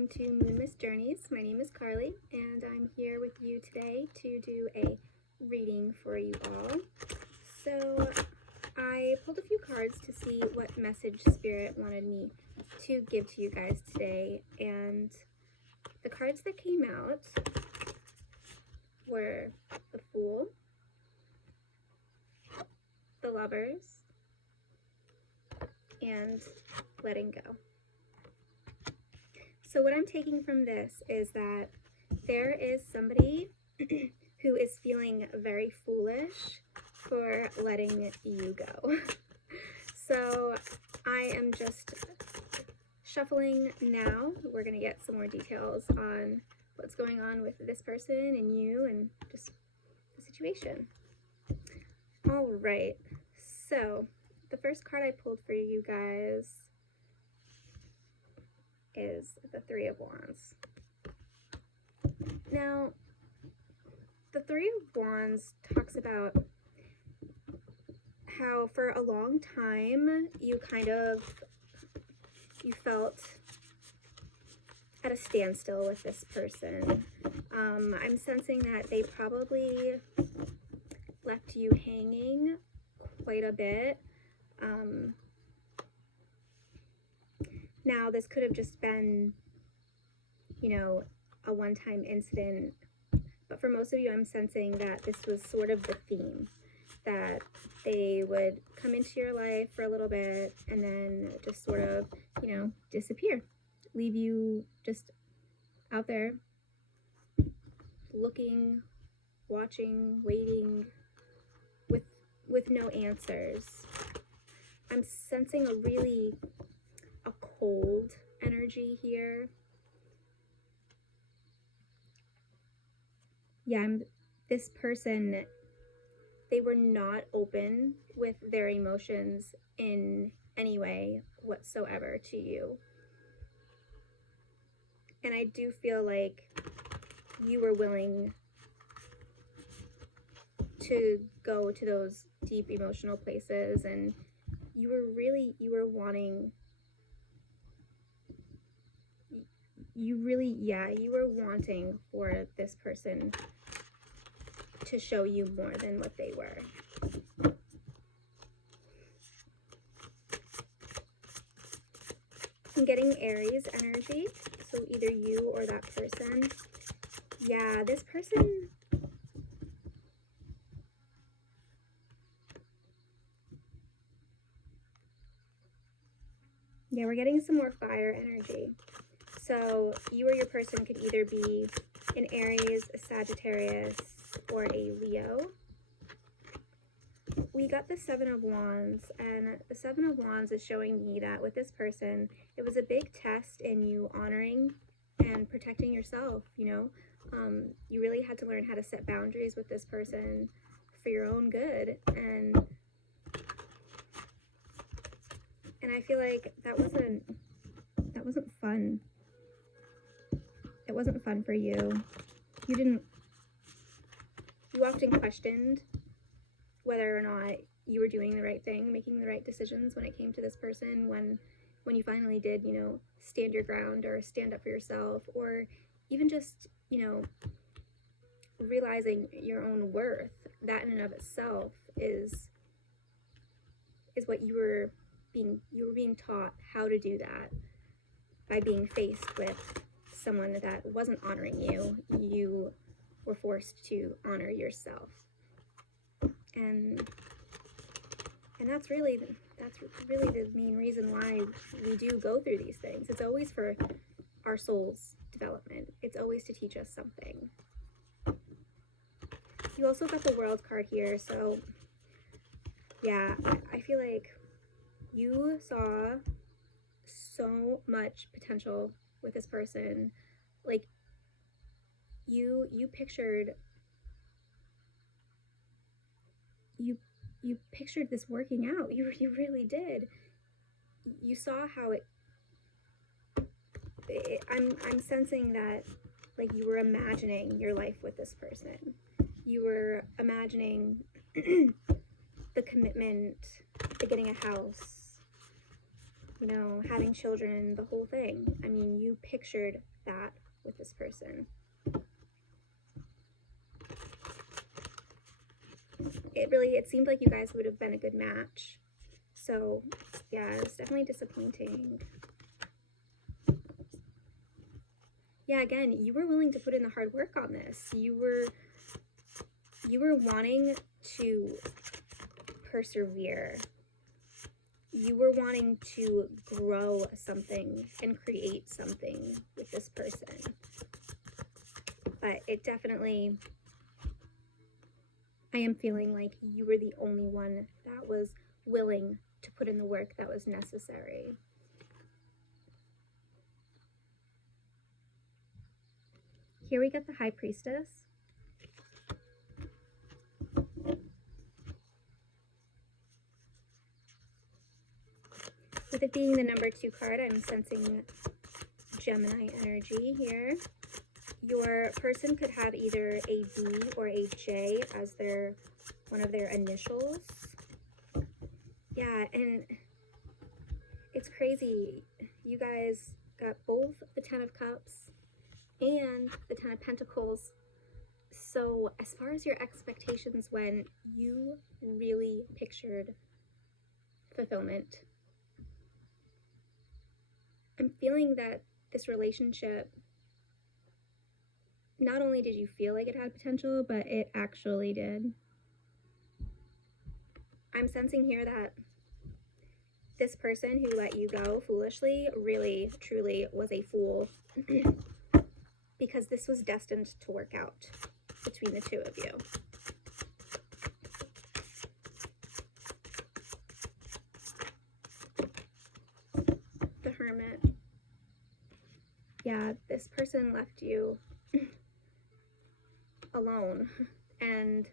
welcome to MoonMistJourneys. My name is Carly, and I'm here with you today to do a reading for you all. So I pulled a few cards to see what message Spirit wanted me to give to you guys today, and the cards that came out were the Fool, the Lovers, and Letting Go. So what I'm taking from this is that there is somebody who is feeling very foolish for letting you go. So I am just shuffling now. We're going to get some more details on what's going on with this person and you and just the situation. All right. So the first card I pulled for you guys is the Three of Wands. Now, the Three of Wands talks about how for a long time you felt at a standstill with this person. I'm sensing that they probably left you hanging quite a bit. Now, this could have just been, a one-time incident, but for most of you, I'm sensing that this was sort of the theme, that they would come into your life for a little bit and then just sort of, disappear, leave you just out there looking, watching, waiting with no answers. I'm sensing a cold energy here. Yeah, this person, they were not open with their emotions in any way whatsoever to you. And I do feel like you were willing to go to those deep emotional places, and you were wanting for this person to show you more than what they were. I'm getting Aries energy, so either you or that person. Yeah, this person, yeah, we're getting some more fire energy. So you or your person could either be an Aries, a Sagittarius, or a Leo. We got the Seven of Wands, and the Seven of Wands is showing me that with this person, it was a big test in you honoring and protecting yourself, You really had to learn how to set boundaries with this person for your own good, and I feel like that wasn't fun. It wasn't fun for you. You often questioned whether or not you were doing the right thing, making the right decisions when it came to this person, when you finally did, stand your ground or stand up for yourself, or even just, realizing your own worth. That in and of itself is what you were being taught how to do that by being faced with someone that wasn't honoring you. You were forced to honor yourself, and that's really the main reason why we do go through these things. It's always for our soul's development. It's always to teach us something. You also got the World card here, so yeah, I feel like you saw so much potential with this person. Like you pictured this working out. You really did. You saw how I'm sensing that, like, you were imagining your life with this person. You were imagining the commitment, the getting a house, you know, having children, the whole thing. I mean, you pictured that with this person. It seemed like you guys would have been a good match. So yeah, it's definitely disappointing. Yeah, again, you were willing to put in the hard work on this. You were wanting to persevere. You were wanting to grow something and create something with this person. But it definitely, I am feeling like you were the only one that was willing to put in the work that was necessary. Here we get the High Priestess. With it being the number 2 card, I'm sensing Gemini energy here. Your person could have either a B or a J as one of their initials. Yeah, and it's crazy. You guys got both the 10 of Cups and the 10 of Pentacles. So as far as your expectations went, you really pictured fulfillment. I'm feeling that this relationship, not only did you feel like it had potential, but it actually did. I'm sensing here that this person who let you go foolishly really, truly was a fool because this was destined to work out between the 2 of you. The Hermit. Yeah, this person left you alone, and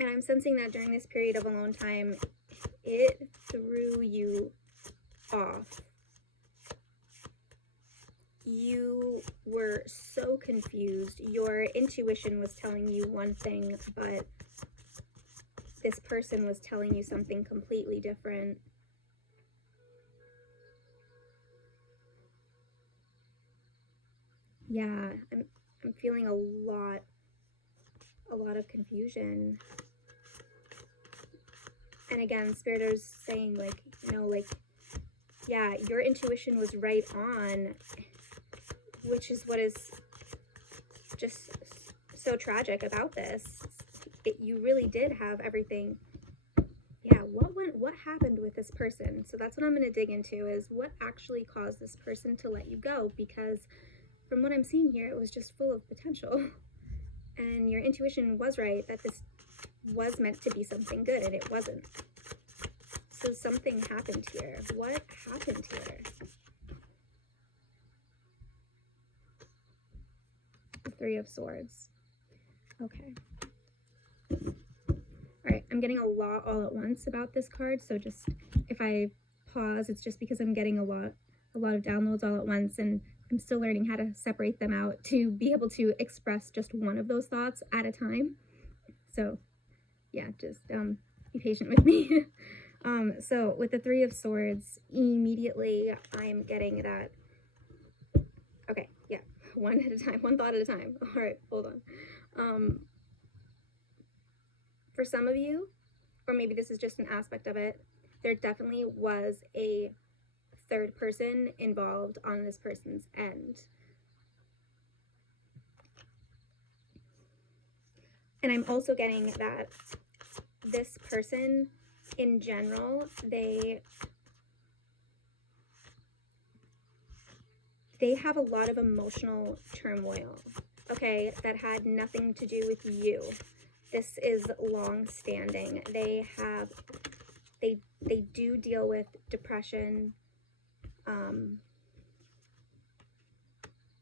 I'm sensing that during this period of alone time, it threw you off. You were so confused. Your intuition was telling you one thing, but this person was telling you something completely different. Yeah, I'm feeling a lot of confusion. And again, Spirit is saying, like, you know, like, yeah, your intuition was right on, which is what is just so tragic about this. You really did have everything. Yeah, what happened with this person? So that's what I'm going to dig into, is what actually caused this person to let you go, because from what I'm seeing here, it was just full of potential. And your intuition was right that this was meant to be something good, and it wasn't. So something happened here. What happened here? The 3 of Swords. Okay. Alright, I'm getting a lot all at once about this card, so just if I pause, it's just because I'm getting a lot of downloads all at once, and I'm still learning how to separate them out to be able to express just one of those thoughts at a time. So yeah, just be patient with me. So with the 3 of Swords, immediately I'm getting that, okay, yeah, one at a time, one thought at a time. All right, hold on. For some of you, or maybe this is just an aspect of it, there definitely was a third person involved on this person's end. And I'm also getting that this person in general, they have a lot of emotional turmoil, okay, that had nothing to do with you. This is long-standing. They do deal with depression, and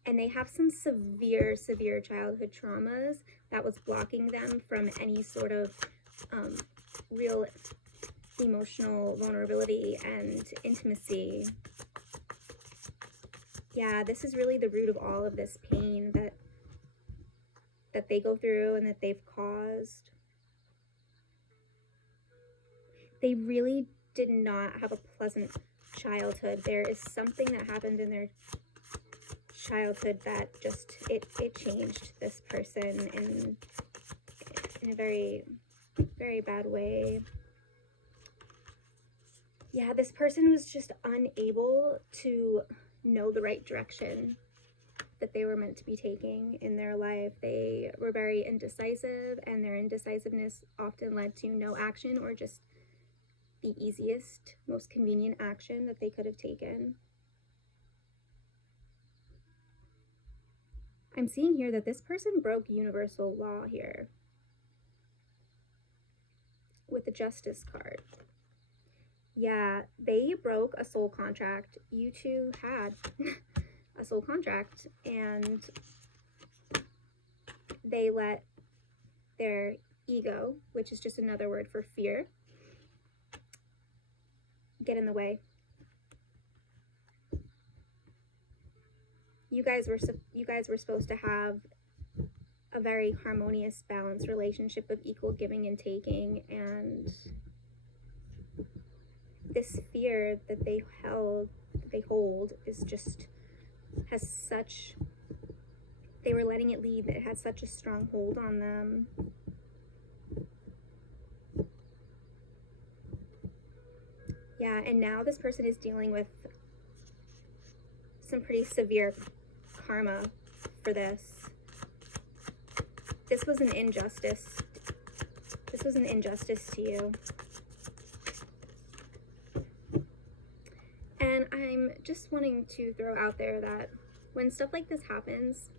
they have some severe childhood traumas that was blocking them from any sort of real emotional vulnerability and intimacy. Yeah, this is really the root of all of this pain that they go through and that they've caused. They really did not have a pleasant childhood. There is something that happened in their childhood that just, it changed this person in a very, very bad way. Yeah, this person was just unable to know the right direction that they were meant to be taking in their life. They were very indecisive, and their indecisiveness often led to no action, or just the easiest, most convenient action that they could have taken. I'm seeing here that this person broke universal law here with the Justice card. Yeah, they broke a soul contract. You two had a soul contract, and they let their ego, which is just another word for fear, get in the way. You guys were supposed to have a very harmonious, balanced relationship of equal giving and taking, and this fear that they hold is just, has such, they were letting it lead, it had such a strong hold on them. Yeah, and now this person is dealing with some pretty severe karma for this. This was an injustice. This was an injustice to you. And I'm just wanting to throw out there that when stuff like this happens,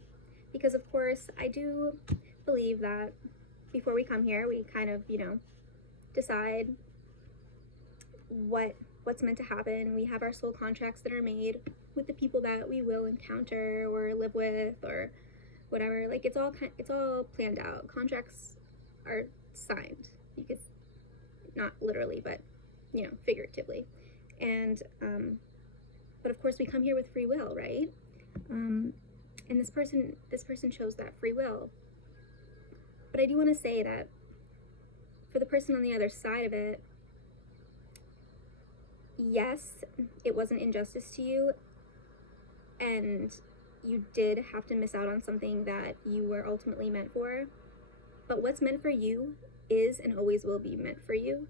because of course I do believe that before we come here, we kind of, decide what's meant to happen. We have our soul contracts that are made with the people that we will encounter or live with or whatever. Like, it's all planned out. Contracts are signed, because not literally, but figuratively. And but of course we come here with free will, right? And this person chose that free will. But I do want to say that for the person on the other side of it, yes, it was an injustice to you, and you did have to miss out on something that you were ultimately meant for. But what's meant for you is and always will be meant for you.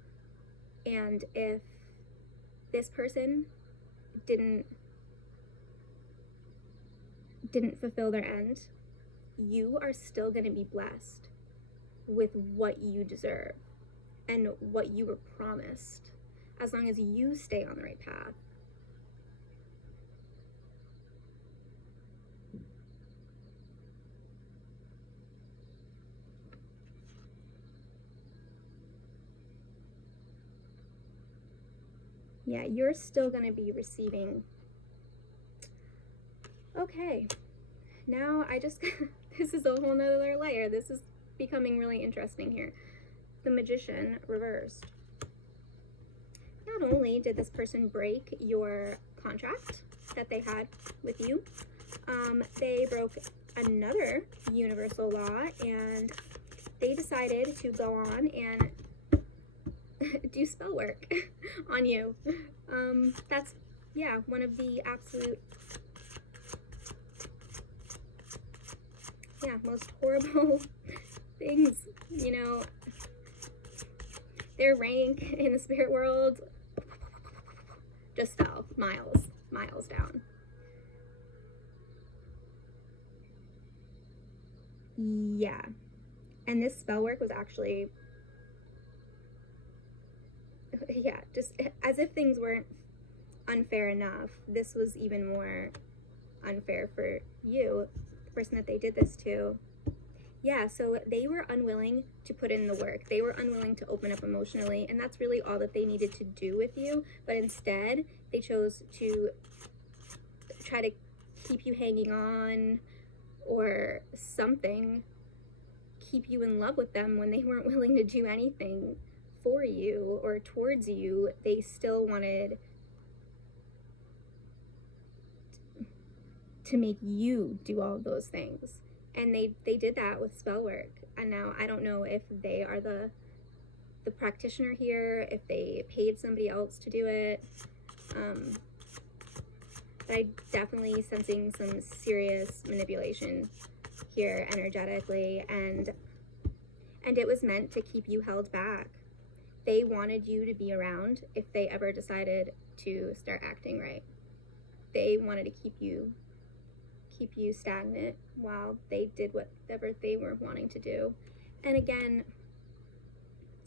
And if this person didn't fulfill their end, you are still going to be blessed with what you deserve and what you were promised, as long as you stay on the right path. Yeah, you're still going to be receiving. Okay, now this is a whole nother layer. This is becoming really interesting here. The Magician reversed. Not only did this person break your contract that they had with you, they broke another universal law, and they decided to go on and do spell work on you. That's, yeah, one of the absolute, most horrible things, their rank in the spirit world just fell miles down. Yeah, and this spell work was actually, just as if things weren't unfair enough, this was even more unfair for you, the person that they did this to. Yeah, so they were unwilling to put in the work. They were unwilling to open up emotionally, and that's really all that they needed to do with you. But instead, they chose to try to keep you hanging on or something, keep you in love with them when they weren't willing to do anything for you or towards you. They still wanted to make you do all of those things. And they did that with spell work. And now I don't know if they are the the practitioner here, if they paid somebody else to do it. But I definitely sensing some serious manipulation here energetically, and it was meant to keep you held back. They wanted you to be around if they ever decided to start acting right. They wanted to keep you stagnant while they did whatever they were wanting to do. And again,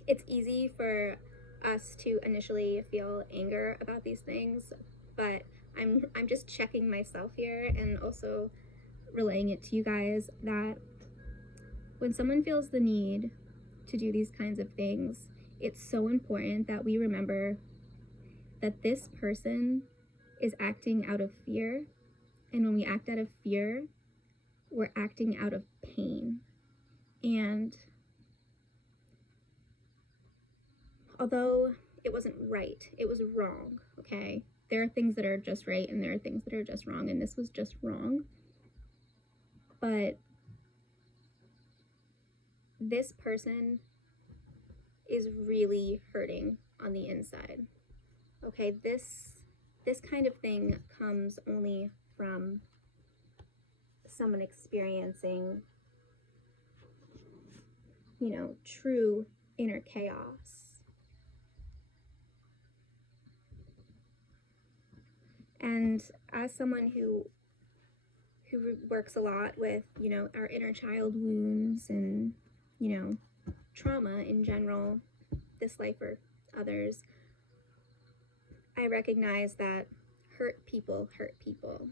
it's easy for us to initially feel anger about these things, but I'm just checking myself here and also relaying it to you guys that when someone feels the need to do these kinds of things, it's so important that we remember that this person is acting out of fear. And when we act out of fear, we're acting out of pain. And although it wasn't right, it was wrong, okay? There are things that are just right and there are things that are just wrong, and this was just wrong. But this person is really hurting on the inside. Okay, this kind of thing comes only from someone experiencing, you know, true inner chaos. And as someone who works a lot with, you know, our inner child wounds and, you know, trauma in general, this life or others, I recognize that hurt people hurt people.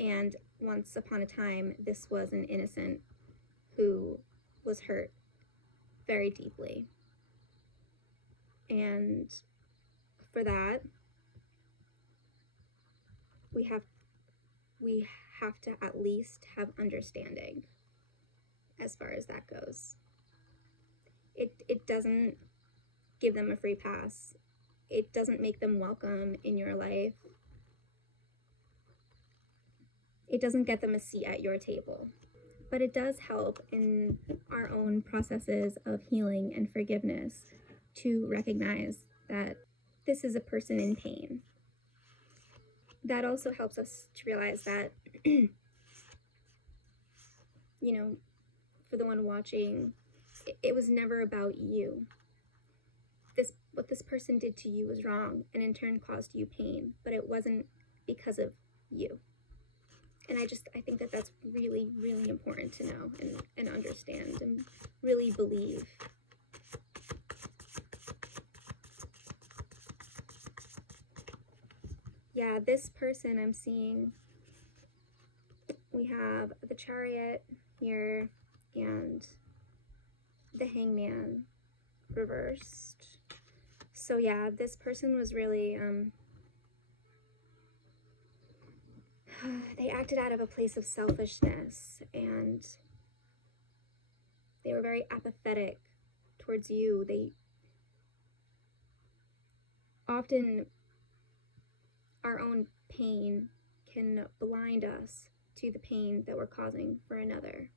And once upon a time, this was an innocent who was hurt very deeply. And for that, we have to at least have understanding as far as that goes. It doesn't give them a free pass. It doesn't make them welcome in your life. It doesn't get them a seat at your table. But it does help in our own processes of healing and forgiveness to recognize that this is a person in pain. That also helps us to realize that, you know, for the one watching, it was never about you. What this person did to you was wrong and in turn caused you pain, but it wasn't because of you. And I think that that's really, really important to know and understand and really believe. Yeah, this person I'm seeing, we have the Chariot here and the Hangman reversed. So yeah, this person was really, they acted out of a place of selfishness, and they were very apathetic towards you. They often, our own pain can blind us to the pain that we're causing for another.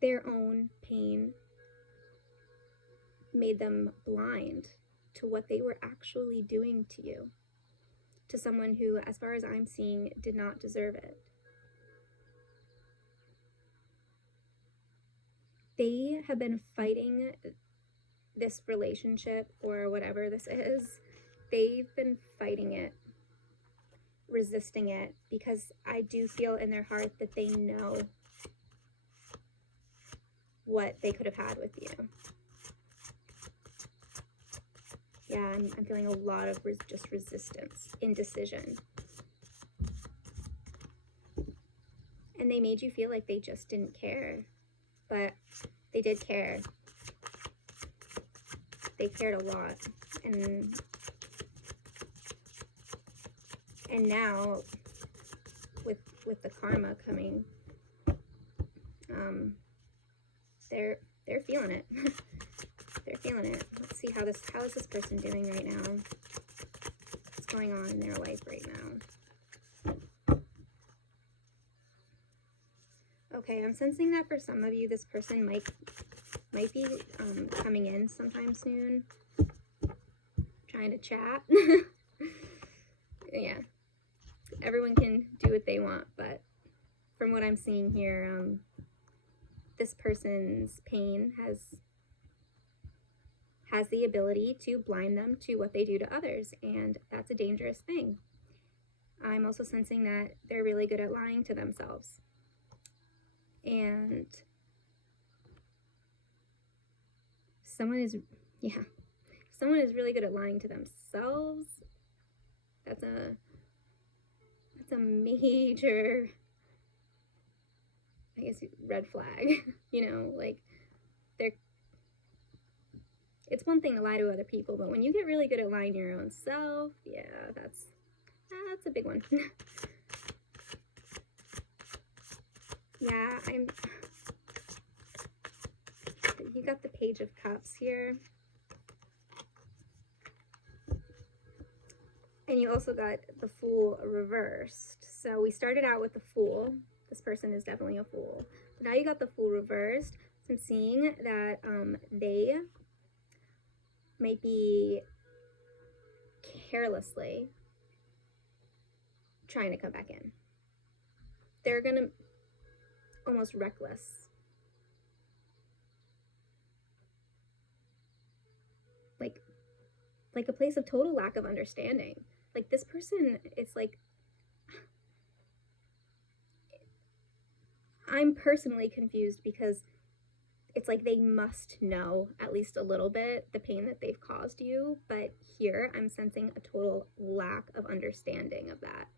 Their own pain made them blind to what they were actually doing to you, to someone who, as far as I'm seeing, did not deserve it. They have been fighting this relationship or whatever this is. They've been fighting it, resisting it, because I do feel in their heart that they know what they could have had with you. Yeah, I'm feeling a lot of just resistance, indecision. And they made you feel like they just didn't care, but they did care. They cared a lot. And now, with the karma coming, they're feeling it. They're feeling it. Let's see how is this person doing right now? What's going on in their life right now? Okay, I'm sensing that for some of you, this person might might be coming in sometime soon, trying to chat. Yeah, everyone can do what they want, but from what I'm seeing here, this person's pain has the ability to blind them to what they do to others, and that's a dangerous thing. I'm also sensing that they're really good at lying to themselves. And someone is really good at lying to themselves. That's a major, I guess, red flag. You know, like, it's one thing to lie to other people, but when you get really good at lying to your own self, yeah, that's a big one. Yeah, you got the Page of Cups here. And you also got the Fool reversed. So we started out with the Fool. This person is definitely a fool. But now you got the Fool reversed. So I'm seeing that they might be carelessly trying to come back in. They're gonna almost reckless. Like a place of total lack of understanding. Like, this person, it's like, I'm personally confused because it's like they must know at least a little bit the pain that they've caused you, but here I'm sensing a total lack of understanding of that.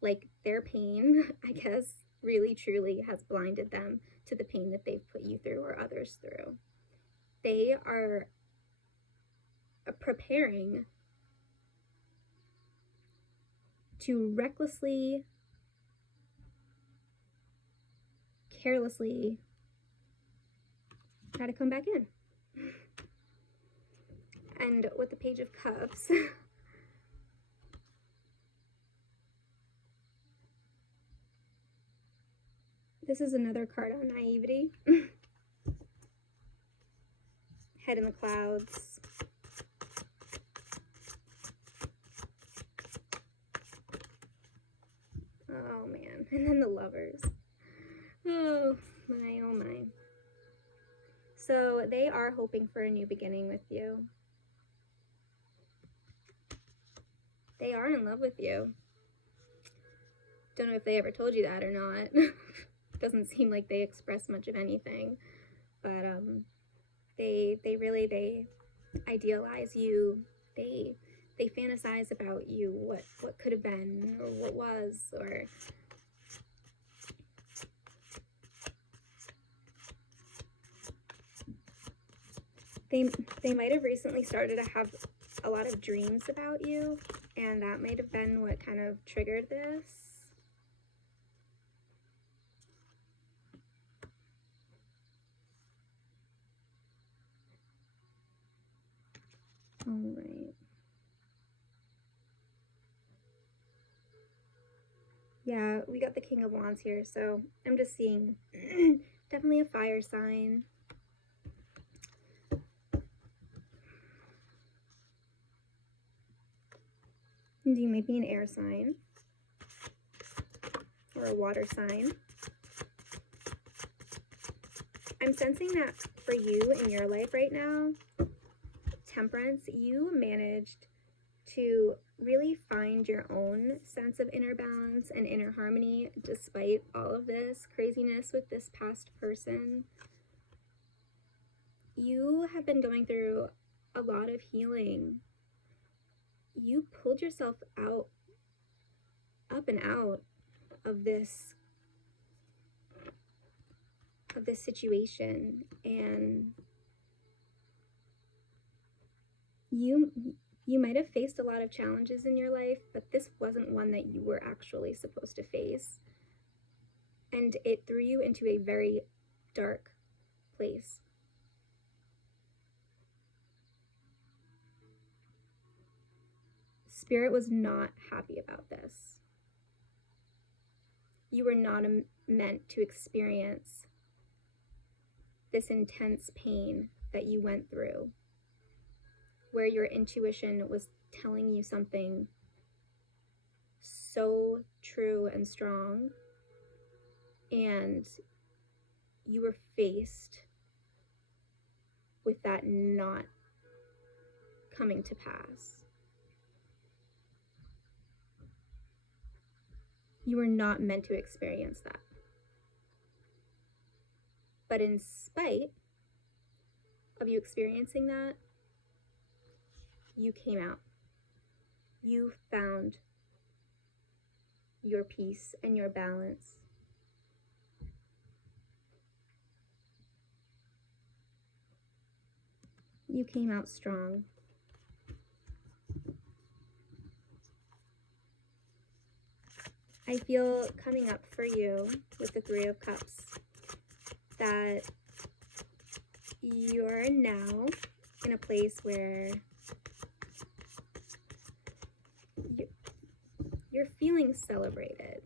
Like, their pain, I guess, really truly has blinded them to the pain that they've put you through or others through. They are preparing to recklessly, carelessly try to come back in. And with the Page of Cups, this is another card on naivety. Head in the clouds. Oh man, and then the Lovers. Oh my, oh my. So they are hoping for a new beginning with you. They are in love with you. Don't know if they ever told you that or not. Doesn't seem like they express much of anything. But they idealize you. They fantasize about you, what could have been, or what was, or they might have recently started to have a lot of dreams about you, and that might have been what kind of triggered this. All right. Yeah, we got the King of Wands here, so I'm just seeing definitely a fire sign. And you might be an air sign or a water sign. I'm sensing that for you in your life right now, Temperance, you managed to really find your own sense of inner balance and inner harmony despite all of this craziness with this past person. You have been going through a lot of healing. You pulled yourself out, up and out of this situation, and you might have faced a lot of challenges in your life, but this wasn't one that you were actually supposed to face. And it threw you into a very dark place. Spirit was not happy about this. You were not meant to experience this intense pain that you went through, where your intuition was telling you something so true and strong, and you were faced with that not coming to pass. You were not meant to experience that. But in spite of you experiencing that, you came out. You found your peace and your balance. You came out strong. I feel coming up for you with the Three of Cups that you're now in a place where you're feeling celebrated.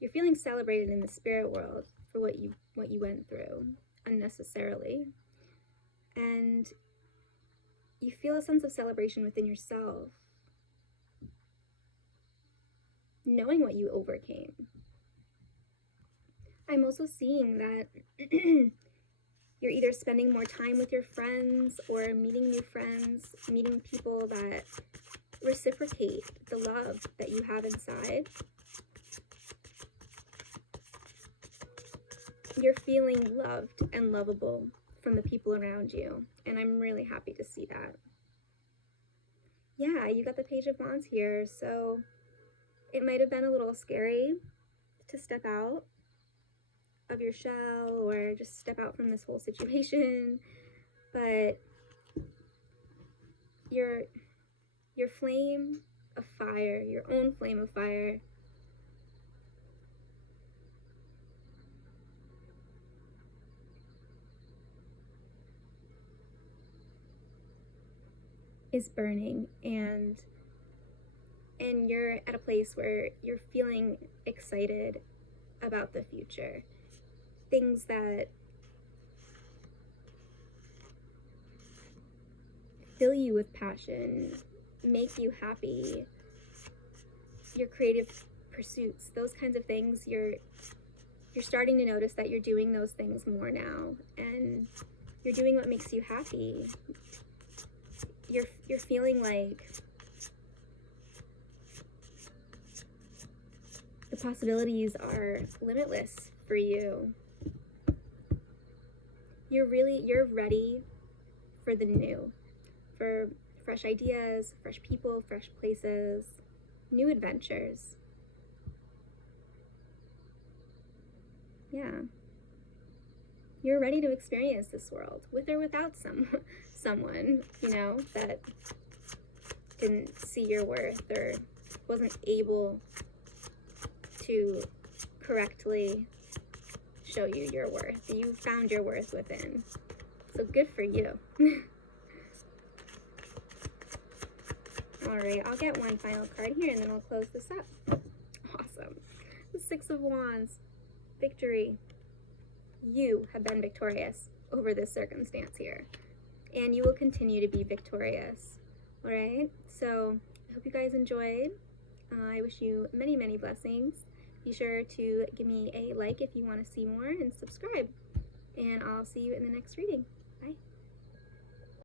You're feeling celebrated in the spirit world for what you went through unnecessarily. And you feel a sense of celebration within yourself, knowing what you overcame. I'm also seeing that you're either spending more time with your friends or meeting new friends, meeting people that reciprocate the love that you have inside. You're feeling loved and lovable from the people around you, and I'm really happy to see that. Yeah, you got the Page of Wands here, so it might have been a little scary to step out of your shell or just step out from this whole situation, but your flame of fire, your own flame of fire, is burning, and you're at a place where you're feeling excited about the future. Things that fill you with passion, make you happy, your creative pursuits, those kinds of things, you're starting to notice that you're doing those things more now, and you're doing what makes you happy. You're feeling like the possibilities are limitless for you. You're ready for the new, for fresh ideas, fresh people, fresh places, new adventures. Yeah. You're ready to experience this world, with or without someone, that didn't see your worth or wasn't able to correctly show you your worth. You found your worth within. So good for you. All right, I'll get one final card here and then I'll close this up. Awesome. The Six of Wands. Victory. You have been victorious over this circumstance here, and you will continue to be victorious. All right, so I hope you guys enjoyed. I wish you many, many blessings. Be sure to give me a like if you want to see more, and subscribe, and I'll see you in the next reading. Bye.